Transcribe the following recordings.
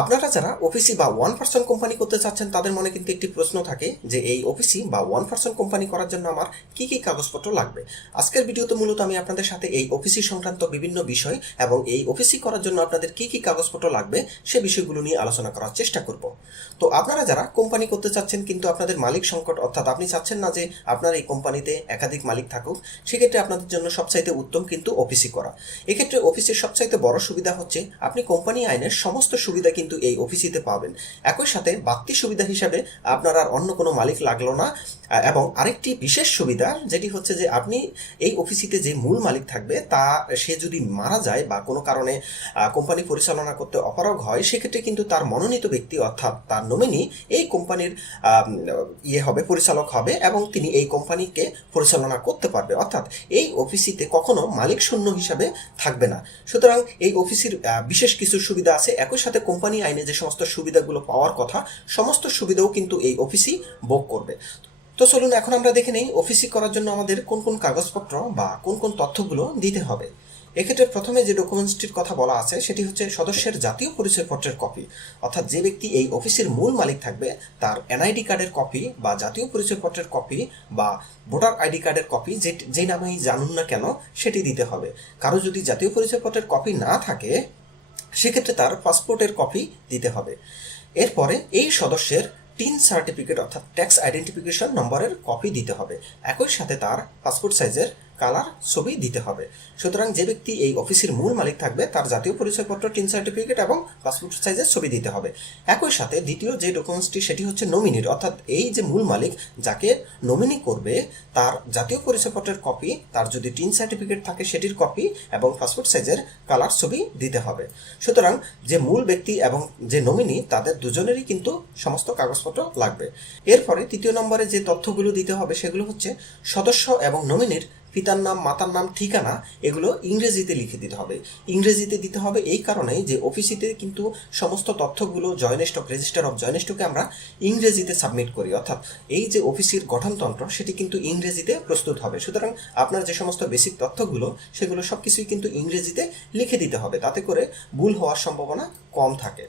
আপনারা যারা ওপিসি বা ওয়ান পার্সন কোম্পানি করতে চাচ্ছেন তাদের মনে কিন্তু একটি প্রশ্ন থাকে যে এই ওপিসি বা ওয়ান পার্সন কোম্পানি করার জন্য আমার কি কি কাগজপত্র লাগবে। আজকের ভিডিওতে মূলত আমি আপনাদের সাথে এই ওপিসি সংক্রান্ত বিভিন্ন বিষয় এবং এই ওপিসি করার জন্য আপনাদের কি কি কাগজপত্র লাগবে সে বিষয়গুলো নিয়ে আলোচনা করার চেষ্টা করব। তো আপনারা যারা কোম্পানি করতে চাচ্ছেন কিন্তু আপনাদের মালিক সংকট, অর্থাৎ আপনি চাচ্ছেন না যে আপনার এই কোম্পানিতে একাধিক মালিক থাকুক, সেক্ষেত্রে আপনাদের জন্য সবচাইতে উত্তম কিন্তু ওপিসি করা। এক্ষেত্রে ওপিসির সবচাইতে বড় সুবিধা হচ্ছে আপনি কোম্পানি আইনের সমস্ত সুবিধা কিন্তু এই ওপিসিতে পাবেন। একই সাথে বাড়তি সুবিধা হিসাবে আপনার আর অন্য কোনো মালিক লাগলো না। এবং আরেকটি বিশেষ সুবিধা যেটি হচ্ছে যে আপনি এই ওপিসিতে যে মূল মালিক থাকবে সে যদি মারা যায় বা কোনো কারণে কোম্পানি পরিচালনা করতে অপারগ হয়, সেক্ষেত্রে কিন্তু তার মনোনীত ব্যক্তি অর্থাৎ তার নমিনি এই কোম্পানির পরিচালক হবে এবং তিনি এই কোম্পানিকে পরিচালনা করতে পারবে। অর্থাৎ এই ওপিসিতে কখনো মালিক শূন্য হিসাবে থাকবে না। সুতরাং এই ওপিসির বিশেষ কিছু সুবিধা আছে। একই সাথে কোম্পানি আইনে যে সমস্ত সুবিধাগুলো পাওয়ার কথা সমস্ত সুবিধাও কিন্তু এই ওপিসি ভোগ করবে। তো চলুন এখন আমরা দেখে নেই ওপিসি করার জন্য আমাদের কোন কোন কাগজপত্র বা কোন কোন তথ্যগুলো দিতে হবে। এক্ষেত্রে প্রথমে যে ডকুমেন্টসটির কথা বলা আছে সেটি হচ্ছে সদস্যের জাতীয় পরিচয়পত্রের কপি। অর্থাৎ যে ব্যক্তি এই অফিসের মূল মালিক থাকবে তার এনআইডি কার্ডের কপি বা জাতীয় পরিচয়পত্রের কপি বা ভোটার আইডি কার্ডের কপি, যে নামেই জানুন না কেন সেটি দিতে হবে। কারো যদি জাতীয় পরিচয়পত্রের কপি না থাকে সেক্ষেত্রে তার পাসপোর্টের কপি দিতে হবে। এরপরে এই সদস্যের টিন সার্টিফিকেট অর্থাৎ ট্যাক্স আইডেন্টিফিকেশন নম্বরের কপি দিতে হবে। একই সাথে তার পাসপোর্ট সাইজের কালার ছবি দিতে হবে। সুতরাং যে ব্যক্তি এই অফিসের মূল মালিক থাকবে তার জাতীয় পরিচয়পত্র, টিন সার্টিফিকেট এবং পাসপোর্ট সাইজের ছবি দিতে হবে। একই সাথে দ্বিতীয় যে ডকুমেন্টসটি সেটি হচ্ছে নমিনির, অর্থাৎ এই যে মূল মালিক যাকে নমিনি করবে তার জাতীয় পরিচয়পত্রের কপি, তার যদি টিন সার্টিফিকেট থাকে সেটির কপি এবং পাসপোর্ট সাইজের কালার ছবি দিতে হবে। সুতরাং যে মূল ব্যক্তি এবং যে নমিনি তাদের দুজনেরই কিন্তু সমস্ত কাগজপত্র লাগবে। এরপরে তৃতীয় নম্বরে যে তথ্যগুলো দিতে হবে সেগুলো হচ্ছে সদস্য এবং নমিনির পিতার নাম, মাতার নাম, ঠিকানা, এগুলো ইংরেজিতে লিখে দিতে হবে। ইংরেজিতে দিতে হবে এই কারণেই যে অফিসিতে কিন্তু সমস্ত তথ্যগুলো joint stock, register of joint স্টকে আমরা ইংরেজিতে সাবমিট করি। অর্থাৎ এই যে অফিসের গঠনতন্ত্র সেটি কিন্তু ইংরেজিতে প্রস্তুত হবে। সুতরাং আপনার যে সমস্ত বেসিক তথ্যগুলো সেগুলো সব কিছুই কিন্তু ইংরেজিতে লিখে দিতে হবে, তাতে করে ভুল হওয়ার সম্ভাবনা কম থাকে।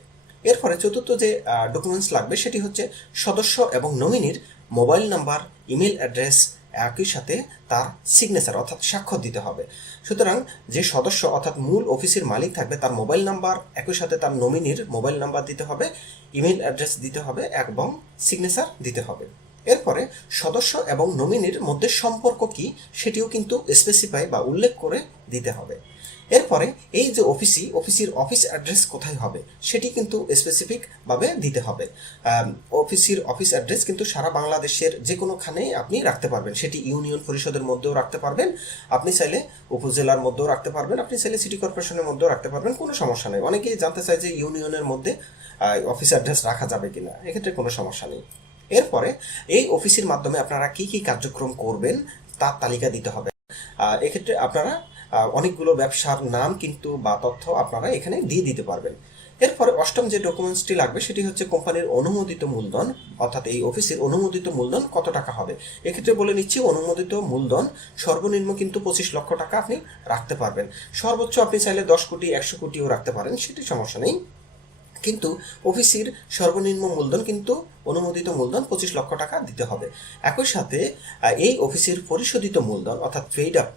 এরপরে চতুর্থ যে ডকুমেন্টস লাগবে সেটি হচ্ছে সদস্য এবং নমিনির মোবাইল নাম্বার, ইমেল অ্যাড্রেস, একই সাথে তার সিগনেচার অর্থাৎ স্বাক্ষর দিতে হবে। সুতরাং যে সদস্য অর্থাৎ মূল অফিসের মালিক থাকবে তার মোবাইল নাম্বার, একই সাথে তার নমিনির মোবাইল নাম্বার দিতে হবে, ইমেল অ্যাড্রেস দিতে হবে এবং সিগনেচার দিতে হবে। এরপরে সদস্য এবং নমিনির মধ্যে সম্পর্ক কি সেটিও কিন্তু স্পেসিফাই বা উল্লেখ করে দিতে হবে। এরপরে এই যে অফিসের অফিস অ্যাড্রেস কোথায় হবে সেটি কিন্তু স্পেসিফিকভাবে দিতে হবে। অফিসের অফিস অ্যাড্রেস কিন্তু সারা বাংলাদেশের যে কোনোখানেই আপনি রাখতে পারবেন। সেটি ইউনিয়ন পরিষদের মধ্যেও রাখতে পারবেন, আপনি চাইলে উপজেলার মধ্যেও রাখতে পারবেন, আপনি চাইলে সিটি কর্পোরেশনের মধ্যেও রাখতে পারবেন, কোনো সমস্যা নেই। অনেকেই জানতে চায় যে ইউনিয়নের মধ্যে অফিস অ্যাড্রেস রাখা যাবে কিনা, এক্ষেত্রে কোনো সমস্যা নেই। এরপরে এই অফিসের মাধ্যমে আপনারা কি কি কার্যক্রম করবেন তার তালিকা দিতে হবে। এক্ষেত্রে আপনারা অনেকগুলো ব্যবসার নাম কিন্তু বা তথ্য আপনারা এখানে দিয়ে দিতে পারবেন। এরপরে অষ্টম যে ডকুমেন্টসটি লাগবে সেটি হচ্ছে কোম্পানির অনুমোদিত মূলধন, অর্থাৎ এই অফিসের অনুমোদিত মূলধন কত টাকা হবে। এক্ষেত্রে বলে নিচ্ছি অনুমোদিত মূলধন সর্বনিম্ন কিন্তু 25 লক্ষ টাকা আপনি রাখতে পারবেন। সর্বোচ্চ আপনি চাইলে 10 কোটি 100 কোটিও রাখতে পারেন, সেটি সমস্যা নেই। কিন্তু অফিসের সর্বনিম্ন মূলধন কিন্তু অনুমোদিত মূলধন 25 লক্ষ টাকা দিতে হবে। একই সাথে এই অফিসের পরিশোধিত মূলধন অর্থাৎ পেইড আপ,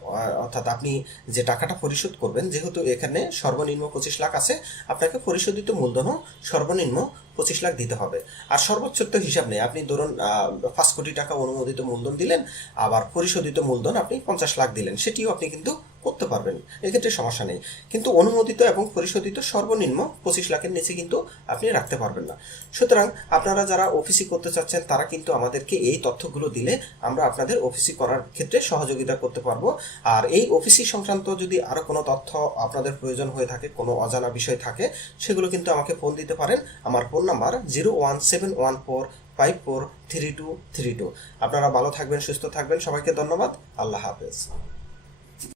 অর্থাৎ আপনি যে টাকাটা পরিশোধ করবেন, যেহেতু এখানে সর্বনিম্ন 25 লাখ আছে, আপনাকে পরিশোধিত মূলধনও সর্বনিম্ন 25 লাখ দিতে হবে। আর সর্বোচ্চ তো হিসাব নেই, আপনি ধরুন 5 কোটি টাকা অনুমোদিত মূলধন দিলেন, আবার পরিশোধিত মূলধন আপনি 50 লাখ দিলেন, সেটিও আপনি কিন্তু করতে পারবেন, এক্ষেত্রে সমস্যা নেই। কিন্তু অনুমোদিত এবং পরিশোধিত সর্বনিম্ন 25 লাখের নিচে কিন্তু আপনি রাখতে পারবেন না। সুতরাং আপনারা যারা অফিসি করতে চাচ্ছেন তারা কিন্তু আমাদেরকে এই তথ্যগুলো দিলে আমরা আপনাদের অফিসি করার ক্ষেত্রে সহযোগিতা করতে পারবো। আর এই অফিসি সংক্রান্ত যদি আরও কোনো তথ্য আপনাদের প্রয়োজন হয়ে থাকে, কোনো অজানা বিষয় থাকে, সেগুলো কিন্তু আমাকে ফোন দিতে পারেন। আমার ফোন নাম্বার 01714543232। আপনারা ভালো থাকবেন, সুস্থ থাকবেন, সবাইকে ধন্যবাদ। আল্লাহ হাফেজ।